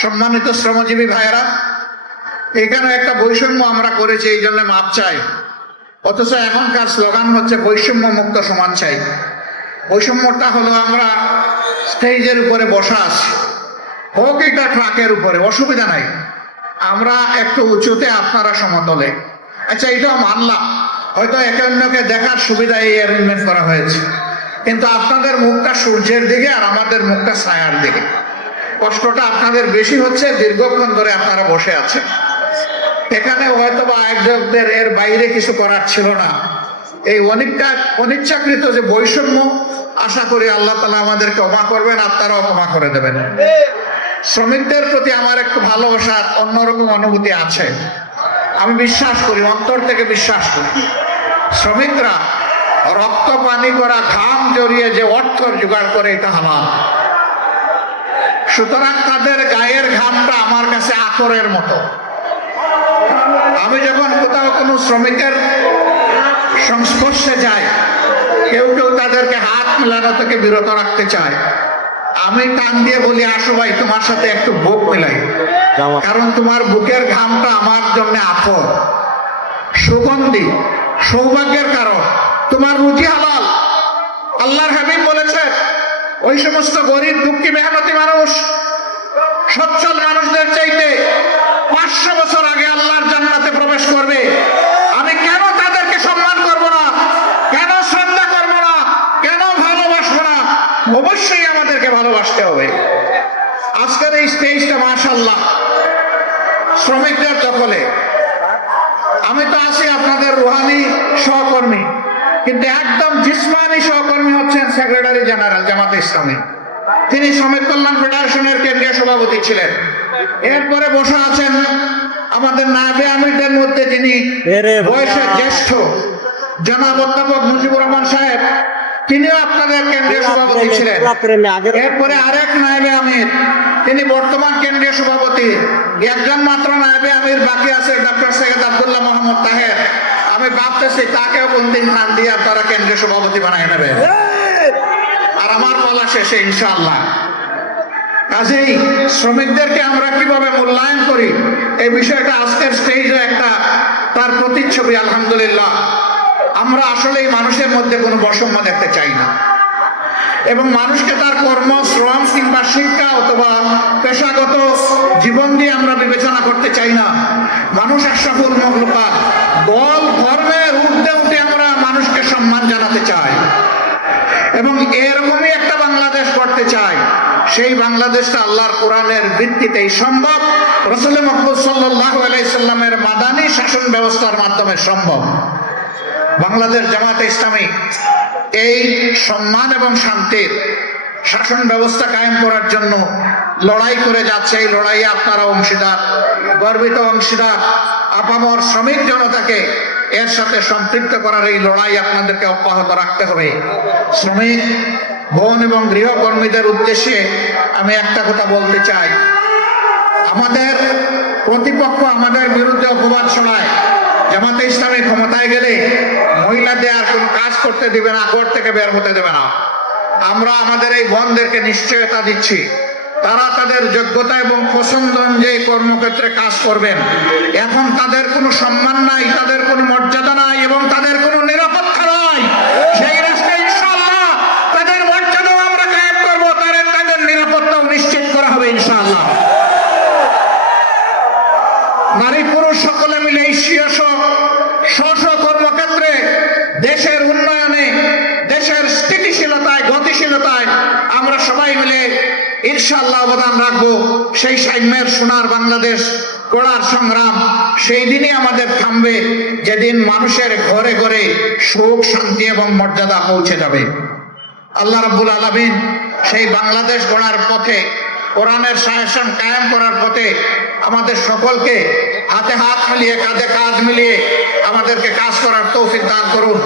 সম্মানিত শ্রমজীবী ভাইয়েরা, এখানে একটা বৈষম্য আমরা করেছি, এই জন্য মাপ চাই। অথচ এখনকার স্লোগান হচ্ছে বৈষম্য মুক্ত সমাজ চাই। বৈষম্যটা হলো আমরা স্টেজের উপরে বসা আছি, হোক এটা ট্রাকের উপরে, অসুবিধা নাই, আমরা একটু উঁচুতে, আপনারা সমতলে। আচ্ছা, এটাও মানলাম, হয়তো একে অন্যকে দেখার সুবিধা এই অ্যারেঞ্জমেন্ট করা হয়েছে, কিন্তু আপনাদের মুখটা সূর্যের দিকে আর আমাদের মুখটা ছায়ার দিকে। কষ্টটা আপনাদের বেশি হচ্ছে, দীর্ঘক্ষণ ধরে আপনারা বসে আছেন। এখানে হয়তো বা আয়োজকদের এর বাইরে কিছু করার ছিল না। এই অনিচ্ছাকৃত যে বৈষম্য, আশা করি আল্লাহ তাআলা আমাদেরকে ক্ষমা করবেন, আপনারাও ক্ষমা করে দেবেন। শ্রমিকদের প্রতি আমার একটু ভালোবাসার অন্যরকম অনুভূতি আছে। আমি বিশ্বাস করি, অন্তর থেকে বিশ্বাস করি, শ্রমিকরা রক্ত পানি করা, ঘাম জড়িয়ে যে অর্থ জোগাড় করে, এটা হালাল। সুতরাং তাদের গায়ের ঘামটা আমার কাছে আতরের মতো। আমি যখন কোথাও কোনো শ্রমিকের সংস্পর্শে যাই, কেউ কেউ তাদেরকে হাত মেলানো থেকে বিরত রাখতে চায়, আমি টান দিয়ে বলি, আসো ভাই, তোমার সাথে একটু বুক মিলাই, কারণ তোমার বুকের ঘামটা আমার জন্য আতর, সুগন্ধি, সৌভাগ্যের কারণ, তোমার রুজি হালাল। আল্লাহর হাবিব বলেছে, ওই সমস্ত গরিব দুঃখী মেহনতি মানুষ সচ্ছল মানুষদের চাইতে 500 বছর আগে আল্লাহর জান্নাতে প্রবেশ করবে। আমি কেন তাদেরকে সম্মান করব না, কেন শ্রদ্ধা করব না, কেন ভালোবাসবো না? অবশ্যই আমাদেরকে ভালোবাসতে হবে। আজকের এই স্টেজটা মাশাআল্লাহ শ্রমিকদের দখলে। আমি তো আছি আপনাদের রুহানি সহকর্মী, কিন্তু একদম জিসমানি সহকর্মী হচ্ছেন সেক্রেটারি জেনারেল জামাতে ইসলামী। তিনি শ্রমিক কল্যাণ ফেডারেশনের কেন্দ্রীয় সভাপতি ছিলেন। এরপরে বসে আছেন আমাদের নায়েবে আমিরদের মধ্যে যিনি বয়সে জ্যেষ্ঠ, জনাব অধ্যাপক মুজিবুর রহমান সাহেব, তিনিও আপনাদের কেন্দ্রীয় সভাপতি ছিলেন। এরপরে আরেক নায়েবে আমির, তিনি বর্তমান কেন্দ্রীয় সভাপতি। একজন মাত্র নায়েবে আমির বাকি আছে, ডক্টর সৈয়দ আব্দুল্লাহ মোহাম্মদ তাহের। আমি ভাবতেছি তাকেও কোনদিন নাম দিয়ে আপনারা কেন্দ্রীয় সভাপতি বানিয়ে নেবেন, আর আমার পালা শেষে ইনশাআল্লাহ। কাজেই শ্রমিকদেরকে আমরা কিভাবে মূল্যায়ন করি, এই বিষয়টা আজকের স্টেজে একটা তার প্রতিচ্ছবি। আলহামদুলিল্লাহ, আমরা আসলে মানুষের মধ্যে কোনো বৈষম্য দেখতে চাই না, এবং মানুষকে তার কর্ম, শ্রম কিংবা শিক্ষা অথবা পেশাগত জীবন দিয়ে আমরা বিবেচনা করতে চাই না। মানুষ আশরাফুল মাখলুকাত, দল ধর্মের ঊর্ধ্বে উঠে আমরা মানুষকে সম্মান জানাতে চাই, এবং এরকমই একটা বাংলাদেশ করতে চাই। সেই বাংলাদেশটা আল্লাহর কোরআনের ভিত্তিতেই সম্ভব, রাসূল মুহাম্মদ সাল্লাল্লাহু আলাইহি সাল্লামের মাদানী শাসন ব্যবস্থার মাধ্যমে সম্ভব। বাংলাদেশ জামাতে ইসলামী এই সম্মান এবং শান্তির শাসন ব্যবস্থা কায়েম করার জন্য লড়াই করে যাচ্ছে। এই লড়াইয়ে আপনারা অংশীদার, গর্বিত অংশীদার। আপামর শ্রমিক জনতাকে এর সাথে সম্পৃক্ত করার এই লড়াই আপনাদেরকে অব্যাহত রাখতে হবে। শ্রমিক বোন এবং গৃহকর্মীদের উদ্দেশ্যে আমি একটা কথা বলতে চাই, আমাদের প্রতিপক্ষ আমাদের বিরুদ্ধে অপবাদ ছড়ায়, জামাতে ইসলামী ক্ষমতায় গেলে মহিলাদের আর কোনো কাজ করতে দিবে না, ঘর থেকে বের হতে দেবে না। আমরা আমাদের এই বোনদেরকে নিশ্চয়তা দিচ্ছি, তারা তাদের যোগ্যতা এবং পছন্দ অনুযায়ী কর্মক্ষেত্রে কাজ করবেন। এখন তাদের কোনো সম্মান নাই, তাদের কোনো মর্যাদা নাই, এবং তাদের কোনো নিরাপত্তা নাই। সেই রাস্তায় ইনশাআল্লাহ তাদের মর্যাদাও আমরা কায়েম করব, তাদের নিরাপত্তাও নিশ্চিত করা হবে ইনশাআল্লাহ। নারী পুরুষ সকলে মিলে স্ব কর্মক্ষেত্রে দেশের উন্নয়নে, দেশের স্থিতিশীলতায়, গতিশীলতায় আমরা সবাই মিলে ইনশাআল্লাহ অবদান রাখবো। সেই সাম্যের সোনার বাংলাদেশ গড়ার সংগ্রাম সেই দিনই আমাদের থামবে, যেদিন মানুষের ঘরে ঘরে সুখ, শান্তি এবং মর্যাদা পৌঁছে যাবে। আল্লাহ রাব্বুল আলামিন সেই বাংলাদেশ গড়ার পথে, কোরআনের শাসন কায়েম করার পথে আমাদের সকলকে হাতে হাত মিলিয়ে, কাঁধে কাঁধ মিলিয়ে আমাদেরকে কাজ করার তৌফিক দান করুন।